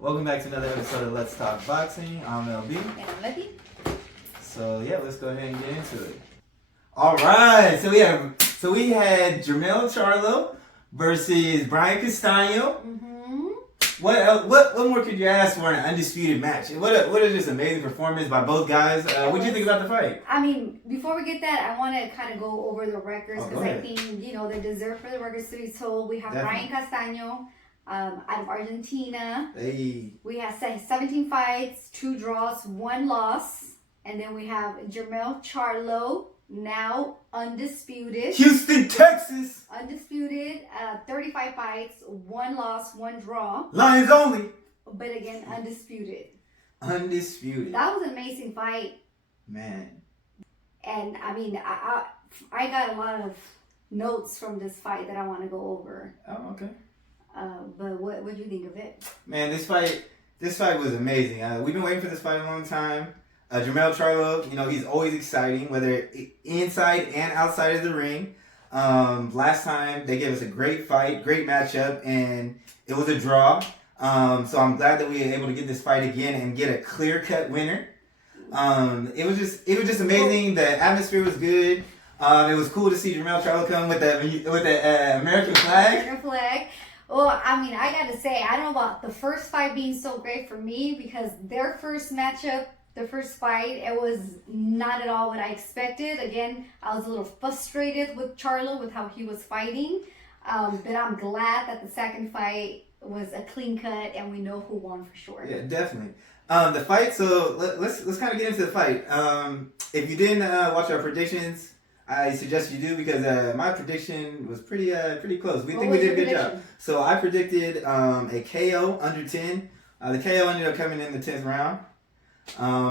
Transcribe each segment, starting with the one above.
Welcome back to another episode of Let's Talk Boxing. I'm LB. And I'm Letti. So yeah, let's go ahead and get into it. All right, so we had Jermell Charlo versus Brian Castano. What more could you ask for in an undisputed match? What a just amazing performance by both guys. What do you think about the fight? I mean, before we get that, I want to kind of go over the records because I think they deserve for the records to be told. We have Brian Castano out of Argentina. Hey. We have 17 fights, 2 draws, 1 loss, and then we have Jermell Charlo, now undisputed. Houston, Texas. Undisputed, 35 fights, 1 loss, 1 draw. Lions only. But again, undisputed. Undisputed. That was an amazing fight. Man. And I mean, I got a lot of notes from this fight that I want to go over. Oh, okay. But what do you think of it? Man, this fight was amazing. We've been waiting for this fight a long time. Jermell Charlo, he's always exciting, whether inside and outside of the ring. Last time they gave us a great fight, great matchup, and it was a draw. So I'm glad that we were able to get this fight again and get a clear-cut winner. It was just amazing. The atmosphere was good. It was cool to see Jermell Charlo come with the American flag. American flag. Well, I mean, I got to say, I don't know about the first fight being so great for me because their first matchup, the first fight, it was not at all what I expected. Again, I was a little frustrated with Charlo with how he was fighting. But I'm glad that the second fight was a clean cut and we know who won for sure. Yeah, definitely. The fight, so let's kind of get into the fight. If you didn't watch our predictions, I suggest you do because my prediction was pretty close. We think we did a good job. So I predicted a KO under 10. The KO ended up coming in the 10th round.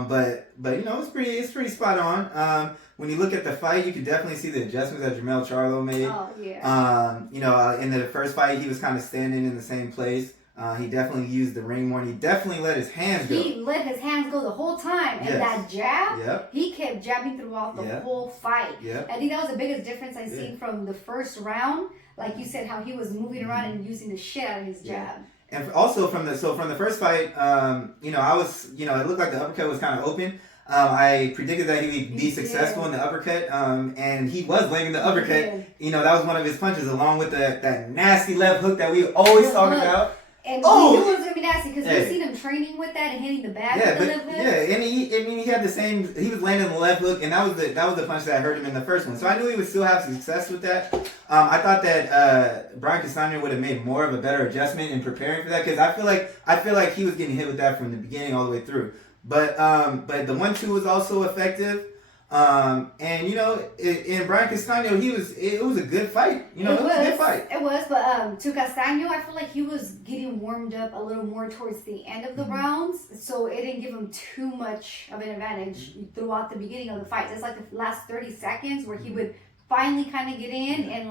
But it's pretty spot on. When you look at the fight, you can definitely see the adjustments that Jermell Charlo made. Oh yeah. In the first fight, he was kind of standing in the same place. He definitely used the ring more, and he definitely let his hands go. He let his hands go the whole time. And that jab, he kept jabbing throughout the whole fight. Yep. I think that was the biggest difference I seen from the first round. Like you said, how he was moving around and using the shit out of his jab. And also from the first fight, it looked like the uppercut was kind of open. I predicted that he would be successful in the uppercut, and he was landing the uppercut. That was one of his punches, along with that nasty left hook that we always talk about. And we knew it was going to be nasty because we've seen him training with that and hitting the bag with the left hook. Yeah, and he had the same. He was landing the left hook, and that was the punch that hurt him in the first one. So I knew he would still have success with that. I thought that Brian Castano would have made more of a better adjustment in preparing for that because I feel like he was getting hit with that from the beginning all the way through. But the 1-2 was also effective. In Brian Castano, it was a good fight. It was a good fight. It was, but to Castano, I feel like he was getting warmed up a little more towards the end of the rounds, so it didn't give him too much of an advantage throughout the beginning of the fight. It's like the last 30 seconds where he would finally kind of get in and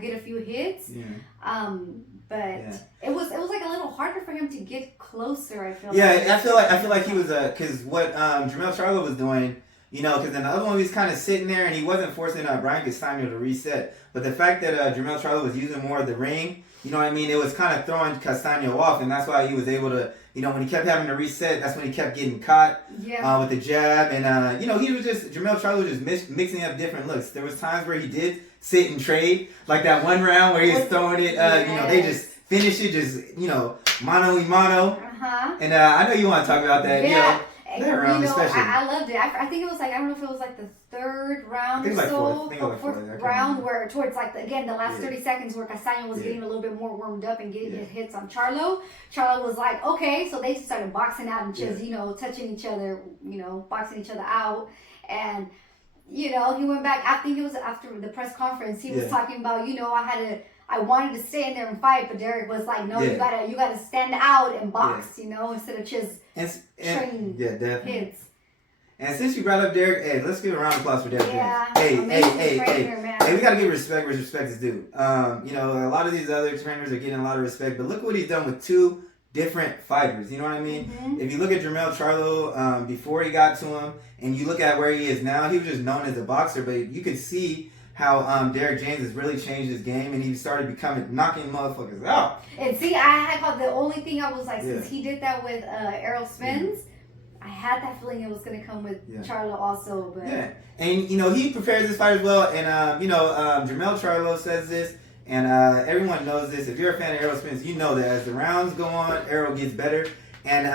get a few hits. But it was like a little harder for him to get closer. I feel. Yeah, like. I feel like he was because what Jermell Charlo was doing. Because in the other one, he was kind of sitting there and he wasn't forcing Brian Castano to reset. But the fact that Jermell Charlo was using more of the ring, it was kind of throwing Castano off. And that's why he was able to, when he kept having to reset, that's when he kept getting caught with the jab. And, he was Jermell Charlo was just mixing up different looks. There was times where he did sit and trade, like that one round where he was throwing it, they just finish it, mano y mano. And I know you want to talk about that, I loved it. I think it was I don't know if it was the third round or so. Fourth round where towards the last 30 seconds where Castano was getting a little bit more warmed up and getting hits on Charlo. Charlo was like, okay, so they started boxing out and just, touching each other, boxing each other out. And, he went back, I think it was after the press conference, he was talking about, I wanted to stay in there and fight, but Derek was like, no, you gotta stand out and box, instead of just trading hits. And since you brought up Derek, hey, let's give a round of applause for Derek. Hey, we gotta give respect where respect is due. A lot of these other trainers are getting a lot of respect, but look what he's done with 2 different fighters. You know what I mean? If you look at Jermell Charlo before he got to him, and you look at where he is now, he was just known as a boxer, but you could see how Derek James has really changed his game, and he started knocking motherfuckers out. And see, I thought the only thing I was like, since he did that with Errol Spence, I had that feeling it was going to come with Charlo also. But and he prepares this fight as well, and Jermell Charlo says this, and everyone knows this. If you're a fan of Errol Spence, you know that as the rounds go on, Errol gets better. And,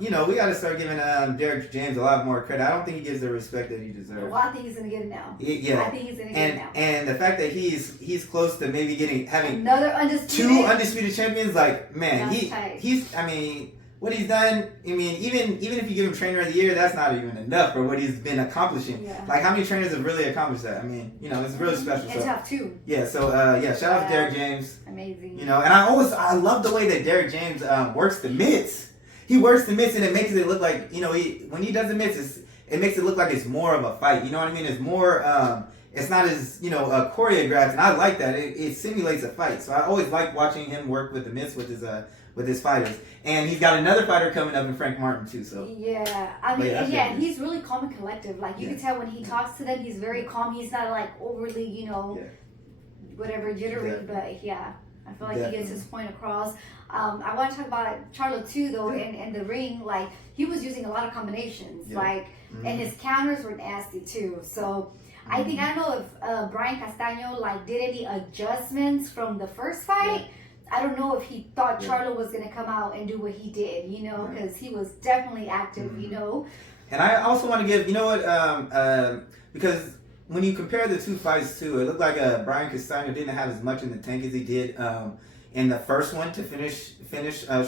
we got to start giving Derek James a lot more credit. I don't think he gives the respect that he deserves. Well, I think he's going to get it now. I think he's going to get it now. And the fact that he's close to maybe having another two undisputed champions, like, man, he's what he's done, I mean, even if you give him trainer of the year, that's not even enough for what he's been accomplishing. Yeah. Like, how many trainers have really accomplished that? I mean, it's really special. And tough, too. Yeah, so, shout out to Derek James. Amazing. And I love the way that Derek James works the mitts. He works the mitts, and it makes it look like, when he does the mitts, it makes it look like it's more of a fight. You know what I mean? It's more, it's not as, choreographed, and I like that. It simulates a fight. So I always like watching him work with the mitts with his fighters. And he's got another fighter coming up in Frank Martin, too. So yeah, I mean, and he's really calm and collective. Like, you can tell when he talks to them, he's very calm. He's not, like, overly, whatever, jittery. But, yeah, I feel like he gets his point across. I want to talk about Charlo too, though, in the ring. Like, he was using a lot of combinations, and his counters were nasty too. So I think, I don't know if Brian Castano did any adjustments from the first fight. I don't know if he thought Charlo was going to come out and do what he did, because he was definitely active, And I also want to give, because when you compare the two fights too, it looked like Brian Castano didn't have as much in the tank as he did in the first one to finish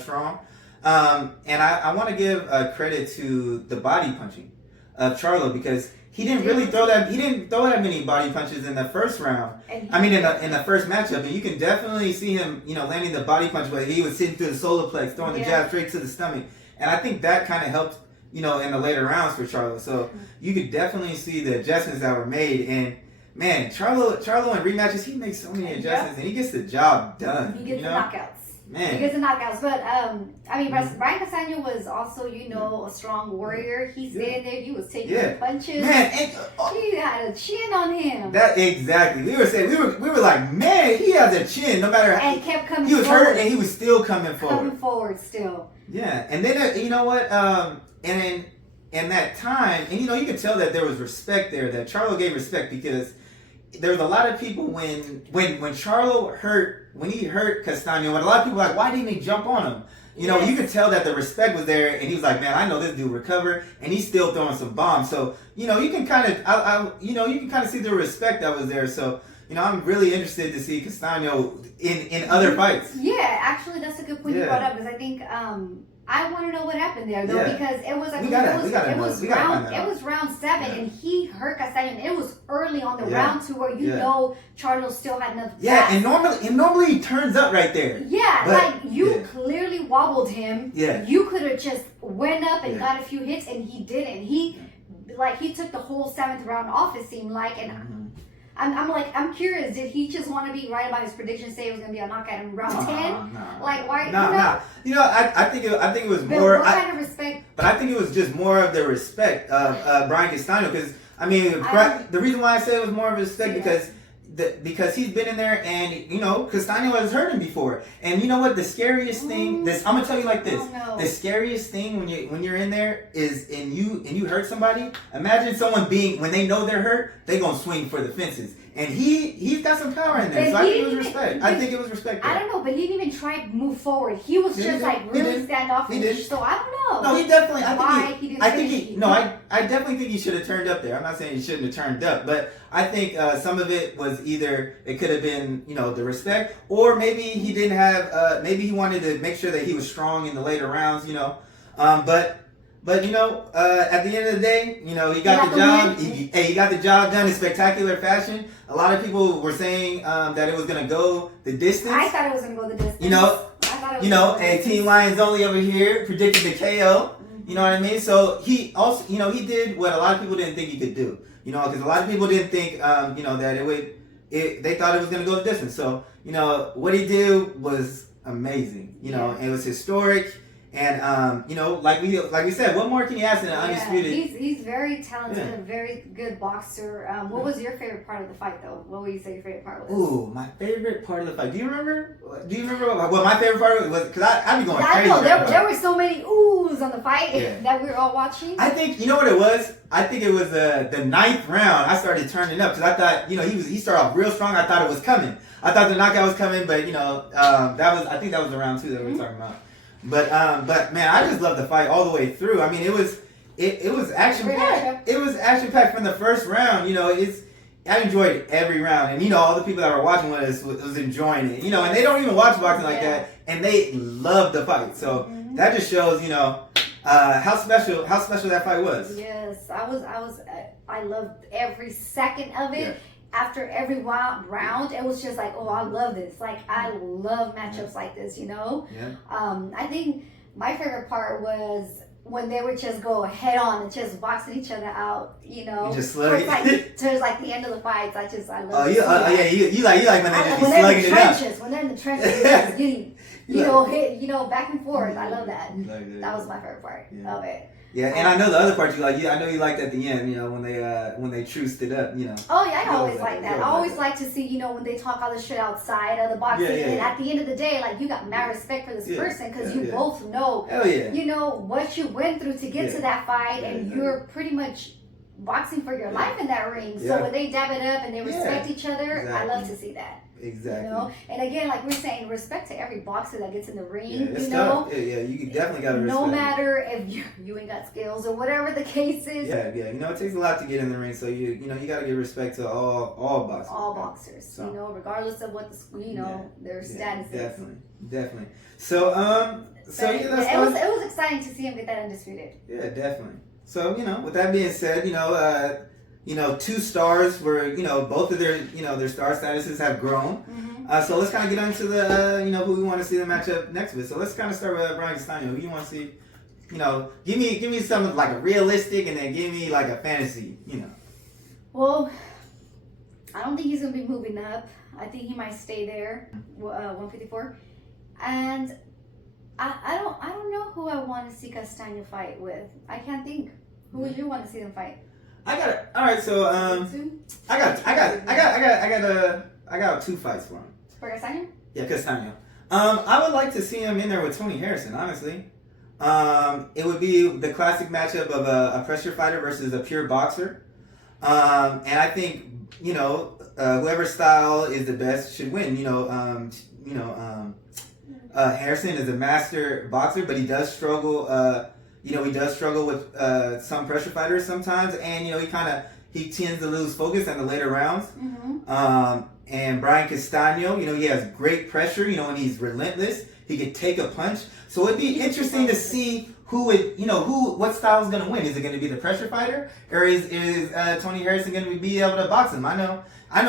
strong. And I want to give credit to the body punching of Charlo, because he didn't really throw that many body punches in the first round. In the first matchup, and you can definitely see him, landing the body punch, but he was hitting through the solar plex, throwing the jab straight to the stomach. And I think that kind of helped, in the later rounds for Charlo. So you could definitely see the adjustments that were made. And man, Charlo in rematches, he makes so many adjustments, and he gets the job done. He gets the knockouts. Man. He gets the knockouts. But, Brian Castano was also, a strong warrior. He stayed there. He was taking punches. Man, he had a chin on him. That exactly. We were like, man, he has a chin no matter how. And kept coming He was forward. hurt, and he was still coming forward. Coming forward still. Yeah. And then, you know what? And in that time, and, you could tell that there was respect there, that Charlo gave respect, because there was a lot of people when Charlo when he hurt Castano, and a lot of people were like, why didn't he jump on him? You could tell that the respect was there, and he was like, man, I know this dude recover, and he's still throwing some bombs. So, you can kind of see the respect that was there. So, I'm really interested to see Castano in other fights. Yeah, actually, that's a good point you brought up, because I think I want to know what happened there, though, because it was round 7, and he hurt Castano, and it was early on the round 2 where Charlo still had enough gas. Yeah, and normally he turns up right there. Yeah, but clearly wobbled him. Yeah. You could have just went up and got a few hits, and he didn't. He took the whole 7th round off, it seemed like, and I'm curious, did he just want to be right about his prediction, say it was going to be a knockout in round 10? Why? No. I think it was more. What kind of respect? But I think it was just more of the respect of Brian Castano, because the reason why I say it was more of respect because he's been in there, and Castano has hurt him before, and you know what? The scariest thing, I'm gonna tell you like this: the scariest thing when you're in there is and you hurt somebody. Imagine someone when they know they're hurt, they gonna swing for the fences. And he's got some power in there, so I think it was respect. I think it was respect. I don't know, but he didn't even try to move forward. He was just really standoffish. So I don't know. No, he definitely. I definitely think he should have turned up there. I'm not saying he shouldn't have turned up, but I think some of it was either it could have been the respect, or maybe he didn't have. Maybe he wanted to make sure that he was strong in the later rounds. But at the end of the day, he got the job. He got the job done in spectacular fashion. A lot of people were saying that it was gonna go the distance. I thought it was gonna go the distance. And Team Lions Only over here predicted the KO. You know what I mean? So he also, he did what a lot of people didn't think he could do. Because a lot of people didn't think, that it would. They thought it was gonna go the distance. So what he did was amazing. And it was historic. And you know, like we said, what more can you ask in an undisputed? He's very talented, and a very good boxer. What was your favorite part of the fight, though? What would you say your favorite part was? Ooh, my favorite part of the fight. Do you remember? What my favorite part was? Because I be going crazy. I know there were so many oohs on the fight that we were all watching. I think you know what it was. I think it was the ninth round. I started turning up because I thought he started off real strong. I thought it was coming. I thought the knockout was coming, but I think that was the round 2 that we were talking about. But man, I just loved the fight all the way through. I mean, it was action packed. It was action packed from the first round. You know, I enjoyed every round, and all the people that were watching with us was enjoying it. And they don't even watch boxing like that, and they loved the fight. So that just shows how special that fight was. Yes, I loved every second of it. Yeah. After every round, it was just like, oh, I love this. Like, I love matchups like this, Yeah. I think my favorite part was when they would just go head on and just boxing each other out, You just slug it. Towards like the end of the fights, I love. Oh, you like when they just be slugging it out. When they're in the trenches, just getting, hit, back and forth. I love that. That was my favorite part of it. Yeah, and I know the other part you like. I know you liked at the end. When they truced it up. Oh yeah, I always like that. I always like to see when they talk all this shit outside of the boxing, and at the end of the day, like you got mad respect for this person because you both know. Hell yeah. What you went through to get to that fight, and you're pretty much boxing for your life in that ring. So when they dab it up and they respect each other, I love to see that. Exactly. And again, like we're saying, respect to every boxer that gets in the ring. It's tough. Yeah, you definitely gotta respect. No matter if you ain't got skills or whatever the case is. Yeah. It takes a lot to get in the ring, so you gotta give respect to all boxers. All boxers. So. Regardless of what their status is. Definitely. So it was exciting to see him get that undisputed. Yeah, definitely. So with that being said, 2 stars were, both of their star statuses have grown. So let's kind of get into the, who we want to see the matchup next with. So let's kind of start with Brian Castano. Who you want to see? Give me something like a realistic, and then give me like a fantasy. Well, I don't think he's gonna be moving up. I think he might stay there, 154. And I don't know who I want to see Castano fight with. I can't think. Who would you want to see them fight? I got it. All right, so I got 2 fights for him. For Castano? Yeah, Castano. I would like to see him in there with Tony Harrison, honestly. It would be the classic matchup of a pressure fighter versus a pure boxer. And I think, whoever style is the best should win. Harrison is a master boxer, but he does struggle. He does struggle with some pressure fighters sometimes, and he tends to lose focus in the later rounds. And Brian Castano, he has great pressure. And he's relentless. He could take a punch. So it'd be interesting to see what style is going to win. Is it going to be the pressure fighter, or is Tony Harrison going to be able to box him? I know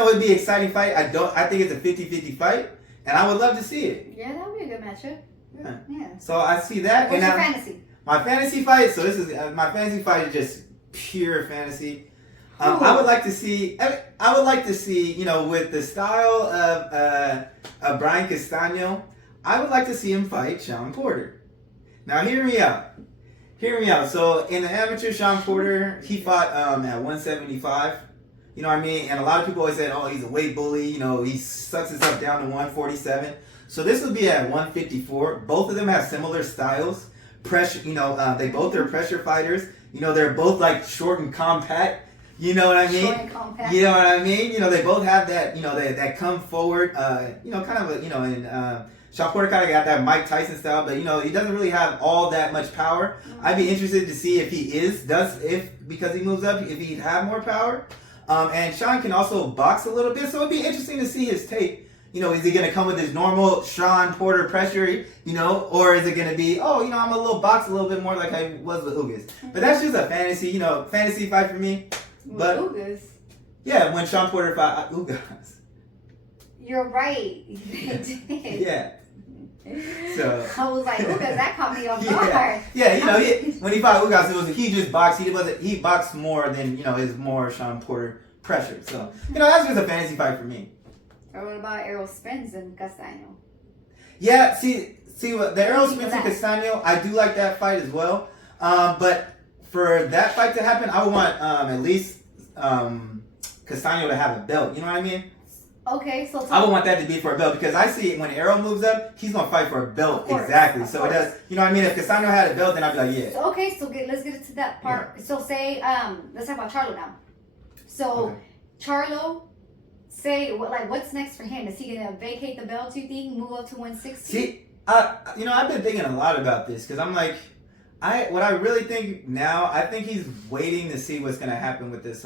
it'd be an exciting fight. I think it's a 50-50 fight, and I would love to see it. Yeah, that would be a good matchup. Yeah. So I see that. What's your fantasy? My fantasy fight. So this is my fantasy fight is just pure fantasy. I would like to see. With the style of Brian Castano, I would like to see him fight Sean Porter. Now, hear me out. So in the amateur, Sean Porter, he fought at 175. You know what I mean? And a lot of people always said, "Oh, he's a weight bully." He sucks himself down to 147. So this would be at 154. Both of them have similar styles. Pressure. They both are pressure fighters. They're both like short and compact. You know what I mean? Short and compact. You know what I mean? They both have that. That come forward. Kind of a. And Sean Porter kind of got that Mike Tyson style, but he doesn't really have all that much power. I'd be interested to see if because he moves up, if he'd have more power. And Sean can also box a little bit, so it'd be interesting to see his tape. Is he going to come with his normal Sean Porter pressure, or is it going to be, I'm a little box a little bit more like I was with Ugas. But that's just a fantasy, fantasy fight for me. But Ugas? Yeah, when Sean Porter fought Ugas. You're right. They did. Yeah. So I was like, Ugas, that caught me off guard. Yeah, when he fought Ugas, he just boxed. He boxed more than his more Sean Porter pressure. So that's just a fantasy fight for me. Or what about Errol Spence and Castano? Yeah, see, See, the Errol Spence and Castano, I do like that fight as well. But for that fight to happen, I would want at least Castano to have a belt. You know what I mean? Okay, so I would want that to be for a belt because I see when Errol moves up, he's gonna fight for a belt. Exactly. So it does. You know what I mean? If Castano had a belt, then I'd be like, yeah. So, okay, so let's get to that part. Yeah. So say let's talk about Charlo now. So Charlo, say what's next for him? Is he gonna vacate the belt? You think move up to 160? See, I've been thinking a lot about this because I'm like, what I really think now, I think he's waiting to see what's gonna happen with this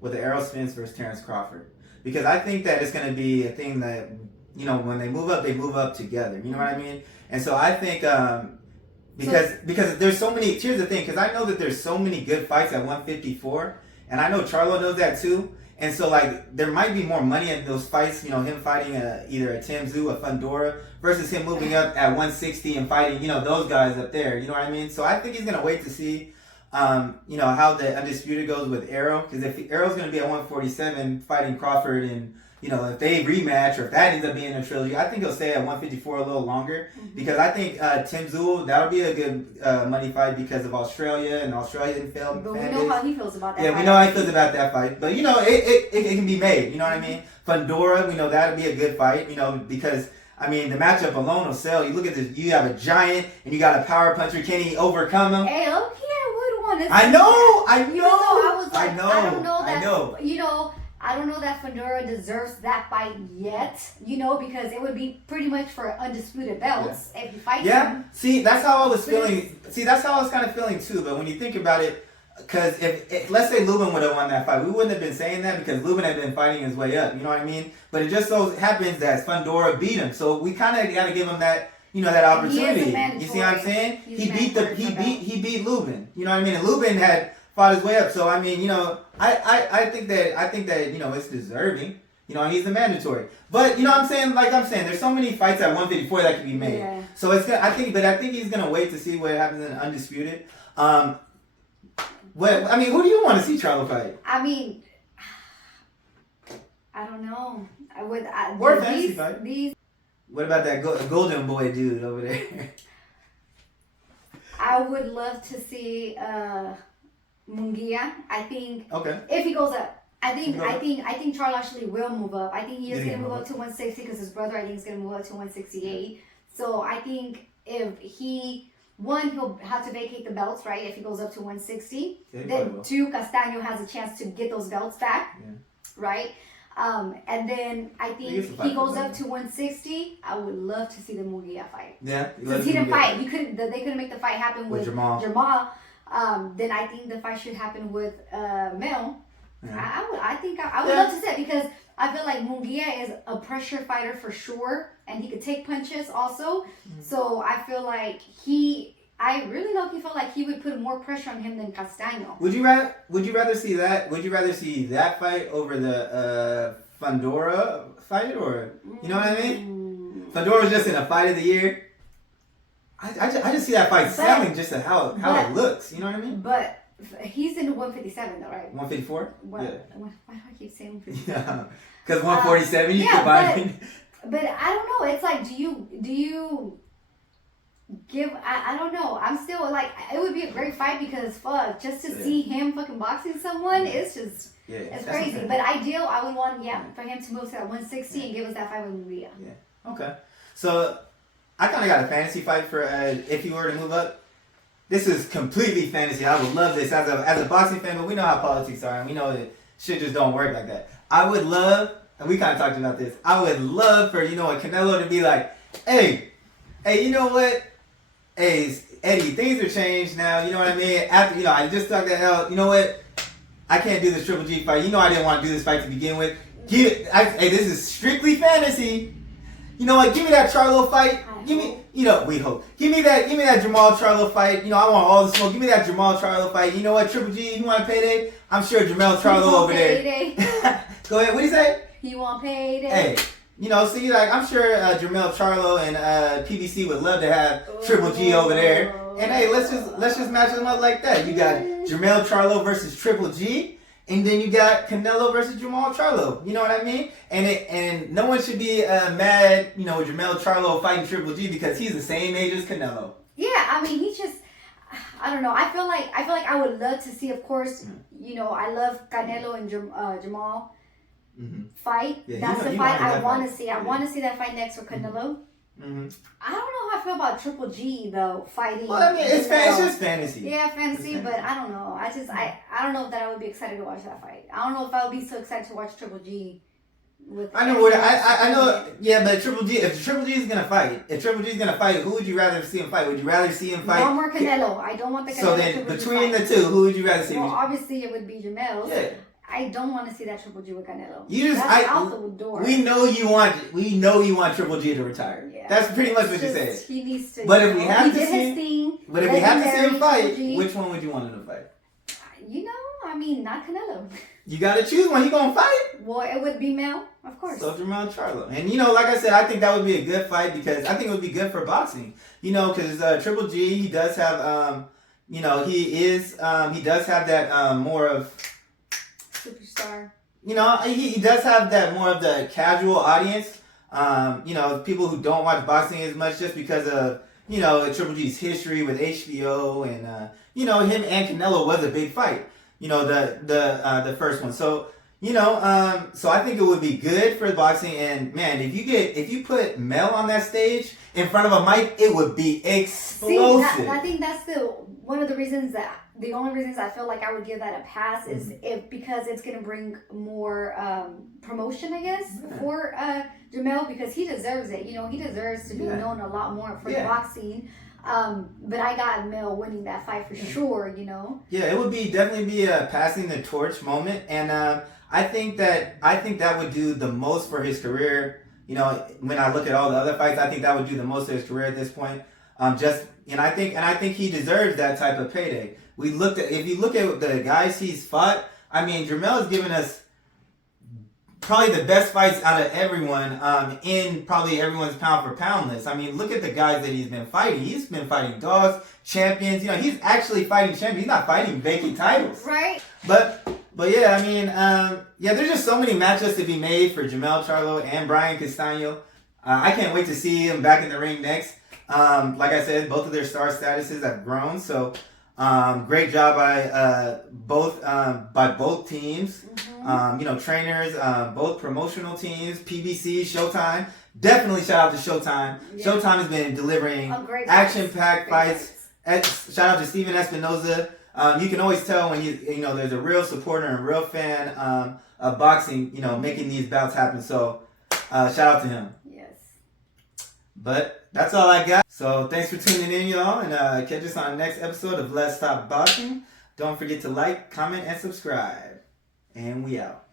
with the Errol Spence versus Terrence Crawford. Because I think that it's going to be a thing that, you know, when they move up together. You know what I mean? And so I think because there's so many. Here's the thing, because I know that there's so many good fights at 154, and I know Charlo knows that too. And so like there might be more money in those fights. You know, him fighting either a Tim Tszyu, a Fundora, versus him moving up at 160 and fighting, you know, those guys up there. You know what I mean? So I think he's going to wait to see. You know, how the Undisputed goes with Errol, because if Errol's going to be at 147 fighting Crawford, and you know, if they rematch or if that ends up being a trilogy, I think he'll stay at 154 a little longer, because I think Tim Tszyu, that'll be a good money fight because of Australia and Australian film. But we know how he feels about that. Yeah, we know how he feels about that fight, but you know, it can be made. You know what I mean? Fundora, we know that'll be a good fight. You know, because I mean, the matchup alone will sell. You look at this, you have a giant and you got a power puncher. Can he overcome him? Hey, look here. I know. I was like, I don't know that Fundora deserves that fight yet. You know, because it would be pretty much for undisputed belts if you fight him. See, that's how I was feeling. See, that's how I was kind of feeling too. But when you think about it, because if let's say Lubin would have won that fight, we wouldn't have been saying that because Lubin had been fighting his way up. You know what I mean? But it just so happens that Fundora beat him, so we kind of got to give him that. You know, that opportunity. You see what I'm saying? He beat Lubin. You know what I mean? And Lubin had fought his way up. So I mean, you know, I think that you know, it's deserving. You know, and he's the mandatory. But you know what I'm saying? Like I'm saying, there's so many fights at 154 that can be made. Yeah. So it's I think he's gonna wait to see what happens in Undisputed. Who do you want to see Charlo fight? I mean, I don't know. Or a fantasy fight. What about that golden boy dude over there? I would love to see Munguia. I think if he goes up, I think Charlo actually will move up. I think he is going to move up to 160 because his brother I think is going to move up to 168. So I think if he'll have to vacate the belts, right? If he goes up to 160, then two, Castano has a chance to get those belts back, right? And then I think he goes up to 160. I would love to see the Munguia fight. Yeah, because he didn't fight. They couldn't make the fight happen with Jermell. Then I think the fight should happen with Mel. Yeah. I would love to see it because I feel like Munguia is a pressure fighter for sure, and he could take punches also. So I feel like I really felt like he would put more pressure on him than Castano. Would you rather see that? Would you rather see that fight over the Fundora fight, or you know what I mean? Fundora's just in a fight of the year. I just see that fight selling just to how it looks. You know what I mean? But he's in 157 though, right? 154. Why do I keep saying 157? Yeah, because 147 you combine. But I don't know. It's like, do you give? I don't know. I'm still like, it would be a great fight because just to see him fucking boxing someone, it's just it's crazy. But ideal, I would want for him to move to that 160 and give us that fight with Maria. Yeah. Okay. So I kind of got a fantasy fight for if he were to move up. This is completely fantasy. I would love this as a boxing fan, but we know how politics are, and we know that shit just don't work like that. I would love, and we kind of talked about this, I would love for, a Canelo to be like, hey, you know what? Hey, Eddie, things are changed now, you know what I mean? After, I just talked that out, you know what? I can't do this Triple G fight. You know I didn't want to do this fight to begin with. Hey, this is strictly fantasy. You know what? Give me that Charlo fight. Give me, we hope. Give me that Jermell Charlo fight. I want all the smoke. Give me that Jermell Charlo fight. You know what, Triple G, you want payday? I'm sure Jermell Charlo over there. Go ahead. What do you say? You want payday? Hey, I'm sure Jermell Charlo and PBC would love to have Triple G over there. And hey, let's just match them up like that. You got Jermell Charlo versus Triple G. And then you got Canelo versus Jermell Charlo. You know what I mean? And no one should be mad, with Jermell Charlo fighting Triple G because he's the same age as Canelo. Yeah, I mean, he's just, I don't know. I feel like I would love to see, of course, I love Canelo and Jermell fight. Yeah, that's the fight I want to see. I want to see that fight next with Canelo. Mm-hmm. I don't know how I feel about Triple G though fighting. Well, I mean, it's just fantasy. Yeah, fantasy, but I don't know. I don't know if that I would be excited to watch that fight. I don't know if I would be so excited to watch Triple G. I know. Yeah, but Triple G. If Triple G is gonna fight, who would you rather see him fight? Would you rather see him fight? No more Canelo. I don't want the Canelo. So then, between the two, who would you rather see? Well, obviously it would be Jermell. Yeah. I don't want to see that Triple G with Canelo. That's out the door. We know you want Triple G to retire. Yeah. That's pretty much what you're saying. He needs to. But if we have to see him fight, which one would you want him to fight? Not Canelo. You gotta choose one. He gonna fight? Well, it would be Mel, of course. So Jermell Charlo, and like I said, I think that would be a good fight because I think it would be good for boxing. Because Triple G, he does have, he does have that more of superstar. He does have that more of the casual audience. People who don't watch boxing as much just because of Triple G's history with HBO and him and Canelo was a big fight. The first one. So so I think it would be good for boxing. And man, if you put Mel on that stage in front of a mic, it would be explosive. See, I think that's the only reasons I feel like I would give that a pass is because it's going to bring more promotion, I guess, for Jermell because he deserves it. He deserves to be known a lot more for the boxing. But I got Mel winning that fight for sure. Yeah, it would definitely be a passing the torch moment, and I think that would do the most for his career. When I look at all the other fights, I think that would do the most for his career at this point. I think he deserves that type of payday. If you look at the guys he's fought, I mean, Jermell has given us probably the best fights out of everyone in probably everyone's pound for pound list. I mean, look at the guys that he's been fighting. He's been fighting dogs, champions. He's actually fighting champions. He's not fighting vacant titles. Right. But yeah, I mean, there's just so many matchups to be made for Jermell Charlo and Brian Castano. I can't wait to see him back in the ring next. Like I said, both of their star statuses have grown. So great job by both teams. Trainers, both promotional teams, PBC, Showtime. Definitely shout out to Showtime. Yeah. Showtime has been delivering action-packed fights. Shout out to Steven Espinoza. You can always tell when there's a real supporter and a real fan of boxing, making these bouts happen. So shout out to him. Yes. But that's all I got. So thanks for tuning in, y'all, and catch us on the next episode of Let's Talk Boxing. Don't forget to like, comment, and subscribe. And we out.